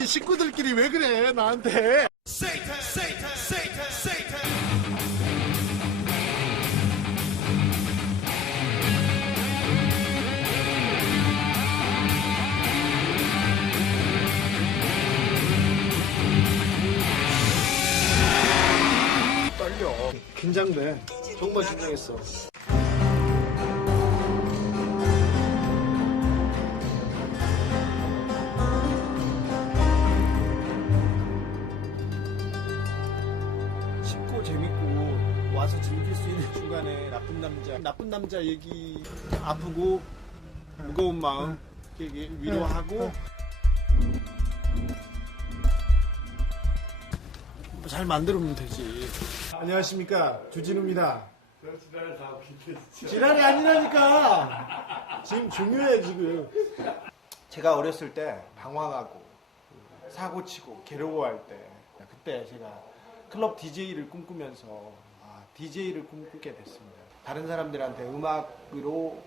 이 식구들끼리 왜 그래 나한테? 떨려. 긴장돼. 정말 긴장했어 와서 즐길 수 있는 중간에 나쁜 남자 나쁜 남자 얘기 아프고 무거운 마음 이렇게 위로하고. 뭐잘 만들면 되지. 안녕하십니까. 주진우입니다. 지랄이 아니라니까. 지금 중요해 지금. 제가 어렸을 때 방황하고 사고 치고 괴로워할 때 그때 제가 클럽 DJ를 꿈꾸면서 아, DJ를 꿈꾸게 됐습니다. 다른 사람들한테 음악으로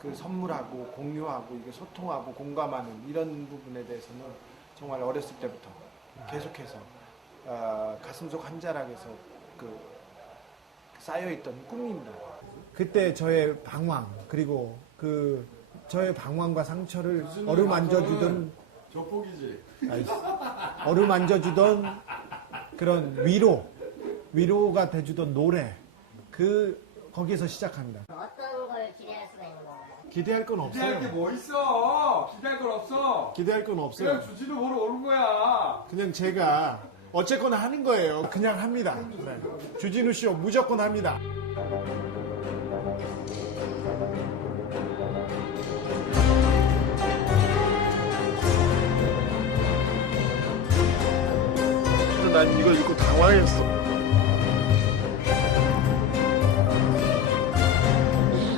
그 선물하고 공유하고 이게 소통하고 공감하는 이런 부분에 대해서는 정말 어렸을 때부터 계속해서 아, 가슴속 한자락에서 그 쌓여있던 꿈입니다. 그때 저의 방황 그리고 그 저의 방황과 상처를 어루만져주던 조폭이지. 어루만져주던 그런 위로 위로가 돼주던 노래 그 거기에서 시작합니다. 어떤 걸 기대할 수가 있는 건가요? 기대할 건 기대할 게 없어요. 뭐 있어? 기대할 건 없어. 기대할 건 그냥 없어요. 주지도 보러 오는 거야. 그냥 제가 어쨌거나 하는 거예요. 그냥 합니다. 네. 주진우 쇼 무조건 합니다. 난 이거 읽고 당황했어.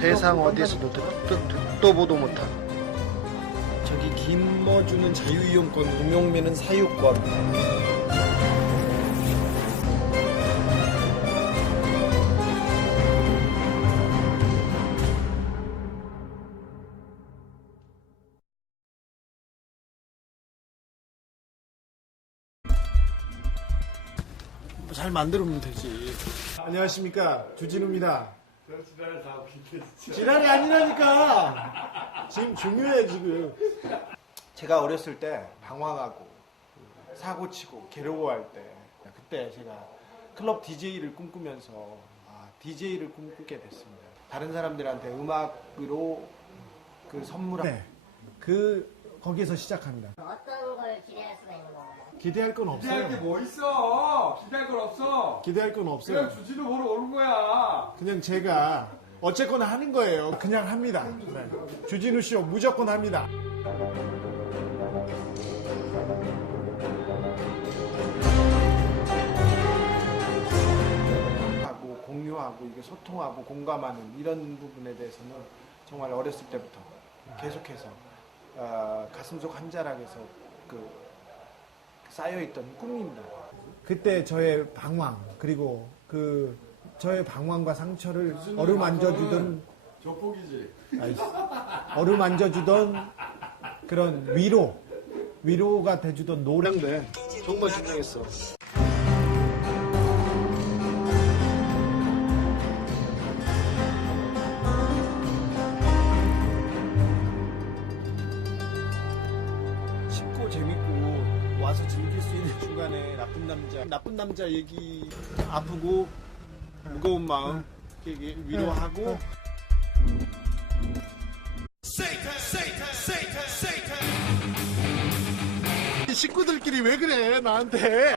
세상 어디서도 듣도, 보도 못한 저기 김머주는 자유이용권, 우명매는 사유권. 뭐잘 만들면 되지. 안녕하십니까 주진우입니다. 지랄 다 기대지. 지랄이 아니라니까. 지금 중요해 지금. 제가 어렸을 때 방황하고 사고 치고 괴로워할 때 그때 제가 클럽 DJ를 꿈꾸면서 아, DJ를 꿈꾸게 됐습니다. 다른 사람들한테 음악으로 그 선물하고 네. 그 거기에서 시작합니다. 어떤 걸 기대할 수가 있는 건가요? 기대할 건 기대할 게 없어요. 뭐 있어? 기대할 건 없어. 기대할 건 그냥 없어요. 주지도 보러 오는 거야. 그냥 제가 어쨌거나 하는 거예요. 그냥 합니다. 네. 주진우 쇼 무조건 합니다. 하고 공유하고 이게 소통하고 공감하는 이런 부분에 대해서는 정말 어렸을 때부터 계속해서 어, 가슴속 한자락에서 그 쌓여있던 꿈입니다. 그때 저의 방황 그리고 그 저의 방황과 상처를 어루만져주던 조폭이지. 아이씨. 어루만져주던 그런 위로 위로가 돼주던 노래인데 정말 중요했어. 중간에 나쁜 남자 나쁜 남자 얘기 아프고 무거운 마음 이렇게 위로하고. 이 식구들끼리 왜 그래 나한테